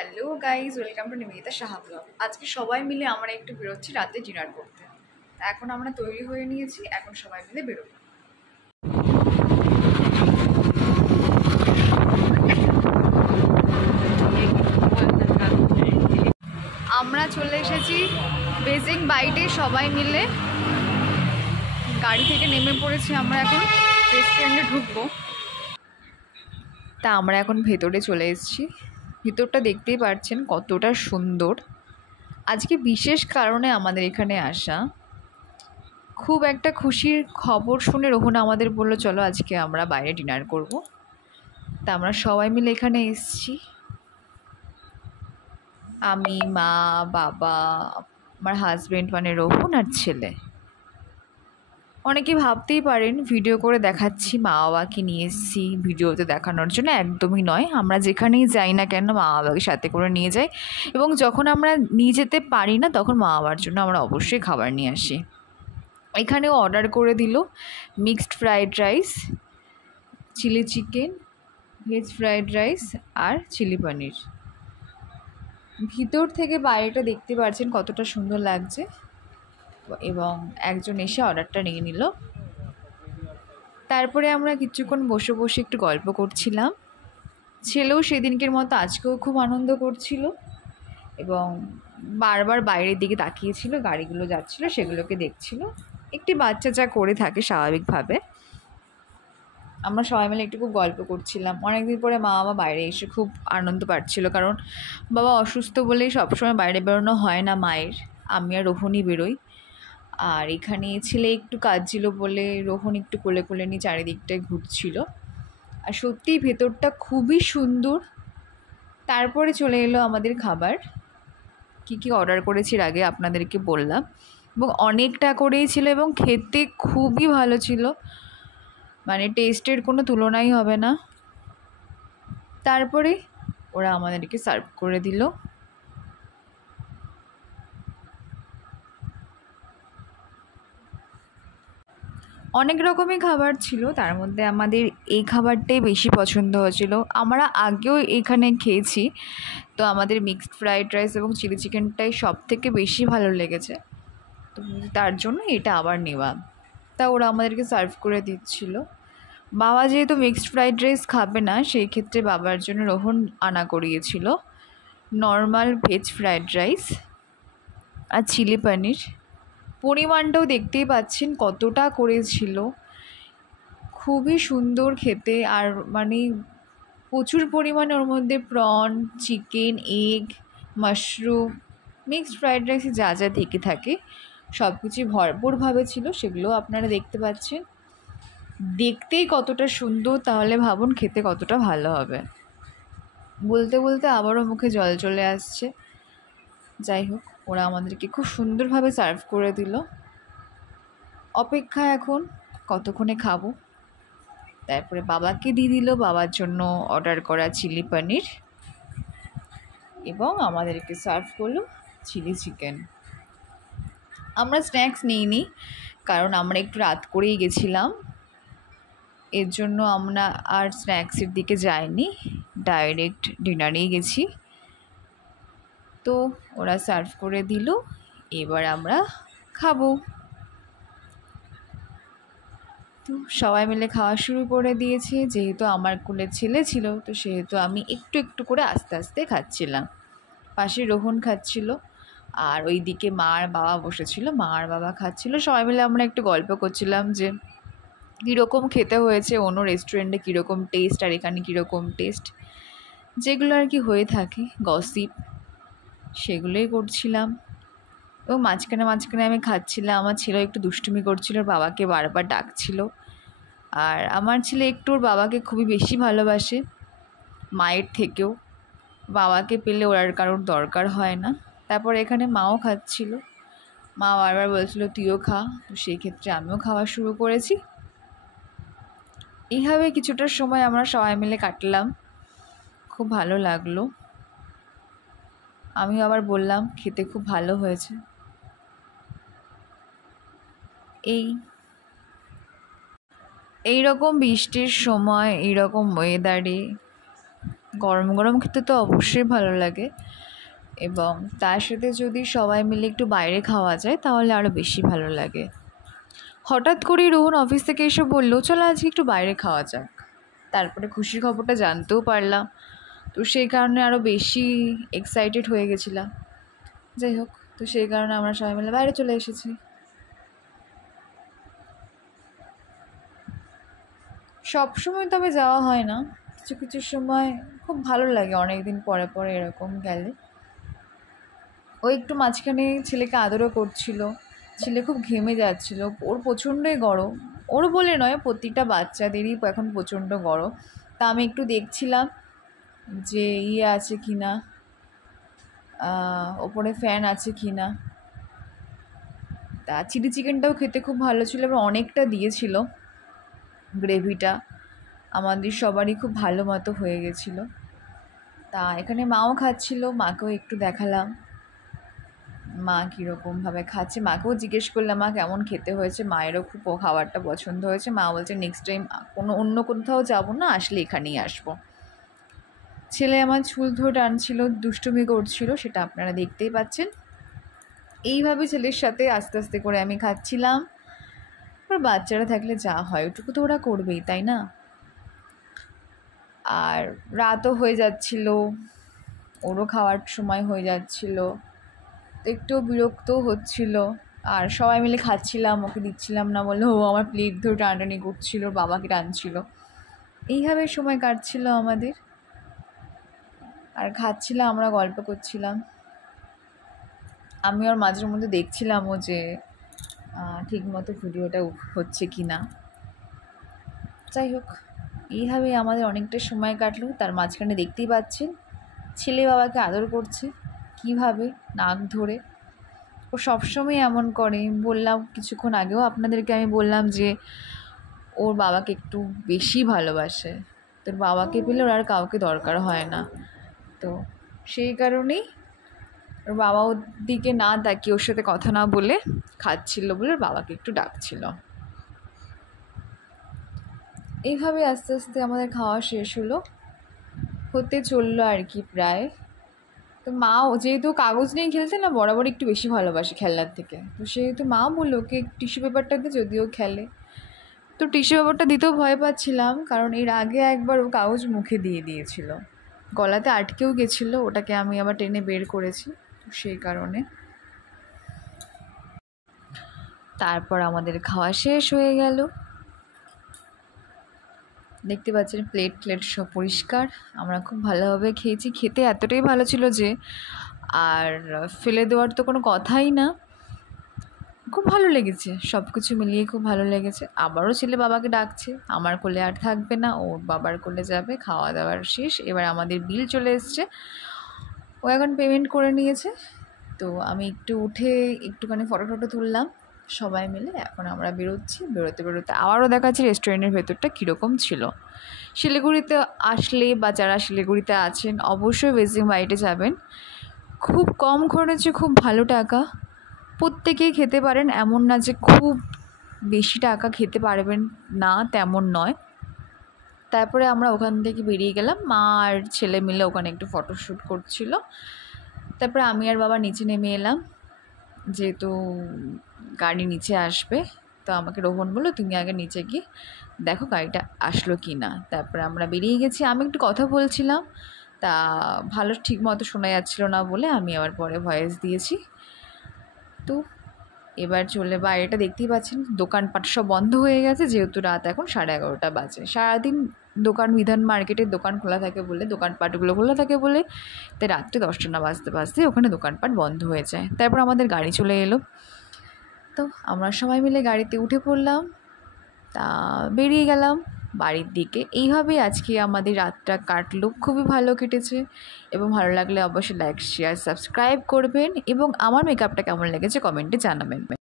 Hello guys, welcome to Nivedita Saha blog. আজকে সবাই মিলে আমরা একটু বেরোচ্ছি রাতে ডিনার করতে। এখন আমরা তৈরি হয়ে নিয়েছি, এখন সবাই মিলে বেরোবো। আমরা চলে এসেছি বেজিং বাইটে সবাই মিলে। গাড়ি থেকে নেমে পড়েছি, আমরা এখন রেস্টুরেন্টে ঢুকবো। তা আমরা এখন ভেতরে চলে এসেছি। ভিতরটা দেখতেই পাচ্ছেন কতটা সুন্দর। আজকে বিশেষ কারণে আমাদের এখানে আসা। খুব একটা খুশির খবর শুনে রোহন আমাদের বললো চলো আজকে আমরা বাইরে ডিনার করব। তা আমরা সবাই মিলে এখানে এসেছি, আমি, মা, বাবা, আমার হাজব্যান্ড মানে রোহন আর ছেলে। অনেকেই ভাবতেই পারেন ভিডিও করে দেখাচ্ছি, মা বাবাকে নিয়ে এসেছি ভিডিওতে দেখানোর জন্য। একদমই নয়, আমরা যেখানেই যাই না কেন মা বাবাকে সাথে করে নিয়ে যাই, এবং যখন আমরা নিয়ে যেতে পারি না তখন মা বাবার জন্য আমরা অবশ্যই খাবার নিয়ে আসি। এখানেও অর্ডার করে দিল mixed fried rice, chilli chicken, veg fried rice আর চিলি পনির। ভিতর থেকে বাইরেটা দেখতে পাচ্ছেন কতটা সুন্দর লাগছে। এবং একজন এসে অর্ডারটা নিয়ে নিল। তারপরে আমরা কিছুক্ষণ বসে বসে একটু গল্প করছিলাম। ছেলেও সেদিনকের মতো আজকেও খুব আনন্দ করছিল এবং বারবার বাইরের দিকে তাকিয়েছিল, গাড়িগুলো যাচ্ছিল সেগুলোকে দেখছিল। একটি বাচ্চা যা করে থাকে স্বাভাবিকভাবে। আমরা সবাই মিলে একটু খুব গল্প করছিলাম। অনেকদিন পরে মা বাবা বাইরে এসে খুব আনন্দ পাচ্ছিল, কারণ বাবা অসুস্থ বলেই সবসময় বাইরে বেরোনো হয় না মায়ের। আমি আর রোহনই বেরোই। আর এখানে ছেলে একটু কাজ ছিল বলে রোহন একটু কোলে কোলে নিয়ে চারিদিকটায় ঘুরছিল। আর সত্যিই ভেতরটা খুবই সুন্দর। তারপরে চলে এলো আমাদের খাবার। কি অর্ডার করেছি আগে আপনাদেরকে বললাম, এবং অনেকটা করেই ছিল এবং খেতে খুবই ভালো ছিল, মানে টেস্টের কোনো তুলনাই হবে না। তারপরে ওরা আমাদেরকে সার্ভ করে দিল। অনেক রকমই খাবার ছিল, তার মধ্যে আমাদের এই খাবারটাই বেশি পছন্দ হয়েছিল। আমরা আগেও এখানে খেয়েছি, তো আমাদের মিক্সড ফ্রাইড রাইস এবং চিলি চিকেনটাই সব থেকে বেশি ভালো লেগেছে, তো তার জন্য এটা আবার নেওয়া। তা ওরা আমাদেরকে সার্ভ করে দিচ্ছিল। বাবা যেহেতু মিক্সড ফ্রাইড রাইস খাবে না, সেই ক্ষেত্রে বাবার জন্য রোহন আনা করিয়েছিল নর্মাল ভেজ ফ্রাইড রাইস আর চিলি পনির। পরিমাণটাও দেখতেই পাচ্ছেন কতটা করেছিল, খুবই সুন্দর খেতে। আর মানে প্রচুর পরিমাণে ওর মধ্যে prawn, chicken, egg, mushroom, mixed fried রাইসে যা যা থেকে থাকে সব কিছুই ভরপুরভাবে ছিল, সেগুলো আপনারা দেখতে পাচ্ছেন। দেখতেই কতটা সুন্দর, তাহলে ভাবুন খেতে কতটা ভালো হবে। বলতে বলতে আবারও মুখে জল চলে আসছে। যাই হোক, ওরা আমাদেরকে খুব সুন্দরভাবে সার্ভ করে দিল। অপেক্ষা এখন কতক্ষণে খাবো। তারপরে বাবাকে দিয়ে দিল বাবার জন্য অর্ডার করা চিলি পনির, এবং আমাদেরকে সার্ভ করলো চিলি চিকেন। আমরা স্ন্যাক্স নিইনি, কারণ আমরা একটু রাত করেই গেছিলাম, এর জন্য আমরা আর স্ন্যাক্সের দিকে যাইনি, ডাইরেক্ট ডিনারেই গেছি। তো ওরা সার্ভ করে দিল, এবার আমরা খাবো। তো সবাই মিলে খাওয়া শুরু করে দিয়েছে। যেহেতু আমার কোলে ছেলে ছিল, তো সেহেতু আমি একটু একটু করে আস্তে আস্তে খাচ্ছিলাম। পাশে রোহন খাচ্ছিল, আর ওই দিকে মা আর বাবা বসেছিল, মা আর বাবা খাচ্ছিল। সবাই মিলে আমরা একটু গল্প করছিলাম যে কীরকম খেতে হয়েছে, অন্য রেস্টুরেন্টে কীরকম টেস্ট আর এখানে কীরকম টেস্ট, যেগুলো আর কি হয়ে থাকে গসিপ, সেগুলোই করছিলাম। এবং মাঝখানে মাঝখানে আমি খাচ্ছিলাম। আমার ছেলে একটু দুষ্টুমি করছিল, বাবাকে বারবার ডাকছিল। আর আমার ছেলে একটু ওর বাবাকে খুবই বেশি ভালোবাসে, মায়ের থেকেও। বাবাকে পেলে ওর আর কারোর দরকার হয় না। তারপর এখানে মাও খাচ্ছিল, মা বারবার বলছিল তুইও খা, তো সেই ক্ষেত্রে আমিও খাওয়া শুরু করেছি। এইভাবে কিছুটা সময় আমরা সবাই মিলে কাটলাম, খুব ভালো লাগলো। আমিও আবার বললাম খেতে খুব ভালো হয়েছে। এই রকম বৃষ্টির সময়, এই রকম ওয়েদারে গরম গরম খেতে তো অবশ্যই ভালো লাগে, এবং তার সাথে যদি সবাই মিলে একটু বাইরে খাওয়া যায় তাহলে আরও বেশি ভালো লাগে। হঠাৎ করেই রোহন অফিস থেকে এসে বললো চলো আজকে একটু বাইরে খাওয়া যাক। তারপরে খুশির খবরটা জানতেও পারলাম, তো সেই কারণে আরও বেশি এক্সাইটেড হয়ে গেছিলাম। যাই হোক, তো সেই কারণে আমরা সবাই মিলে বাইরে চলে এসেছি। সব সময় তবে যাওয়া হয় না, কিছু কিছু সময় খুব ভালো লাগে অনেক দিন পরে পরে এরকম গেলে। ও একটু মাঝখানে ছেলেকে আদরও করছিল, ছেলে খুব ঘেমে যাচ্ছিল, ওর প্রচণ্ডই গরম, ওর বলে নয় প্রতিটা বাচ্চাদেরই এখন প্রচণ্ড গরম। তা আমি একটু দেখছিলাম যে আছে কি না, ওপরে ফ্যান আছে কি না। তা চিলি চিকেনটাও খেতে খুব ভালো ছিল, এবার অনেকটা দিয়েছিল, গ্রেভিটা আমাদের সবারই খুব ভালো মতো হয়ে গেছিলো। তা এখানে মাও খাচ্ছিল, মাকেও একটু দেখালাম মা কীরকমভাবে খাচ্ছে, মাকেও জিজ্ঞেস করলাম মা কেমন খেতে হয়েছে। মায়েরও খুব খাবারটা পছন্দ হয়েছে, মা বলছে নেক্সট টাইম অন্য কোথাও যাবো না, আসলে এখানেই আসবো। ছেলে আমার চুল ধরে টানছিল, দুষ্টুমি করছিল, সেটা আপনারা দেখতেই পাচ্ছেন। এইভাবে ছেলের সাথে আস্তে আস্তে করে আমি খাচ্ছিলাম। এবার বাচ্চারা থাকলে যা হয় ওটুকু তো ওরা করবেই, তাই না? আর রাতও হয়ে যাচ্ছিল, ওরও খাওয়ার সময় হয়ে যাচ্ছিল, তো একটু বিরক্ত হচ্ছিল। আর সবাই মিলে খাচ্ছিলাম, ওকে দিচ্ছিলাম না বলে ও আমার প্লেট ধরে টানাটানি করছিল, বাবাকে টানছিল। এইভাবে সময় কাটছিল আমাদের, আর খাচ্ছিলাম, আমরা গল্প করছিলাম। আমি ওর মাঝের মধ্যে দেখছিলামও যে ঠিকমতো ভিডিওটা হচ্ছে কি না। যাই হোক, এইভাবেই আমাদের অনেকটা সময় কাটলো। তার মাঝখানে দেখতেই পাচ্ছেন ছেলে বাবাকে আদর করছে কিভাবে, নাক ধরে। ও সবসময় এমন করে, বললাম কিছুক্ষণ আগেও আপনাদেরকে আমি বললাম যে ওর বাবাকে একটু বেশি ভালোবাসে, তোর বাবাকে পেলে ওর আর কাউকে দরকার হয় না। তো সেই কারণেই ওর বাবা ওর দিকে না তাকিয়ে ওর সাথে কথা না বলে খাচ্ছিল বলে ওর বাবাকে একটু ডাকছিল। এইভাবে আস্তে আস্তে আমাদের খাওয়া শেষ হতে চললো আর কি প্রায়। তো মাও যেহেতু কাগজ নিয়ে খেলতে না বরাবর একটু বেশি ভালোবাসে খেলনার থেকে, তো সেহেতু মা বললো ওকে টিস্যু পেপারটা দিয়ে যদিও খেলে। তো টিস্যু পেপারটা দিতেও ভয় পাচ্ছিলাম, কারণ এর আগে একবার ও কাগজ মুখে দিয়ে দিয়েছিল, গলাতে আটকেও গেছিলো, ওটাকে আমি আবার টেনে বের করেছি, তো সেই কারণে। তারপর আমাদের খাওয়া শেষ হয়ে গেল, দেখতে পাচ্ছেন প্লেট সব পরিষ্কার, আমরা খুব ভালোভাবে খেয়েছি। খেতে এতটাই ভালো ছিল যে আর ফেলে দেওয়ার তো কোনো কথাই না, খুব ভালো লেগেছে, সব কিছু মিলিয়ে খুব ভালো লেগেছে। আবারও ছেলে বাবাকে ডাকছে, আমার কোলে আর থাকবে না, ওর বাবার কোলে যাবে। খাওয়া দাওয়ার শেষ, এবার আমাদের বিল চলে এসছে, ও এখন পেমেন্ট করে নিয়েছে। তো আমি একটু উঠে একটুখানি ফটো তুললাম সবাই মিলে। এখন আমরা বেরোচ্ছি, বেরোতে আবারও দেখাচ্ছি রেস্টুরেন্টের ভেতরটা কীরকম ছিল। শিলিগুড়িতে আসলে বা যারা শিলিগুড়িতে আছেন অবশ্যই ওয়েজিং বাইটে যাবেন, খুব কম খরচে খুব ভালো টাকা, প্রত্যেকেই খেতে পারেন, এমন না যে খুব বেশি টাকা খেতে পারবেন না, তেমন নয়। তারপরে আমরা ওখান থেকে বেরিয়ে গেলাম, মা আর ছেলে মিলে ওখানে একটু ফটোশ্যুট করছিল। তারপরে আমি আর বাবা নিচে নেমে এলাম, যেহেতু গাড়ি নিচে আসবে, তো আমাকে রোহন বললো তুমি আগে নিচে গিয়ে দেখো গাড়িটা আসলো কি না। তারপরে আমরা বেরিয়ে গেছি, আমি একটু কথা বলছিলাম, তা ভালো ঠিক মতো শোনা যাচ্ছিলো না বলে আমি আবার পরে ভয়েস দিয়েছি। তো এবার চলে বাইরেটা দেখতেই পাচ্ছেন, দোকানপাট সব বন্ধ হয়ে গেছে, যেহেতু রাত এখন 11:30 বাজে। সারাদিন দোকান বিধান মার্কেটের দোকান খোলা থাকে বলে, দোকানপাটগুলো খোলা থাকে বলে, তাই রাত্রে 10টা না বাজতে ওখানে দোকানপাট বন্ধ হয়ে যায়। তারপর আমাদের গাড়ি চলে এলো, তো আমরা সবাই মিলে গাড়িতে উঠে পড়লাম, তা বেরিয়ে গেলাম বাড়ির দিকে। এইভাবেই আজকে আমাদের রাতটা কাটলো, খুবই ভালো কেটেছে। এবং ভালো লাগলে অবশ্যই লাইক শেয়ার সাবস্ক্রাইব করবেন, এবং আমার মেকআপটা কেমন লেগেছে কমেন্টে জানাবেন।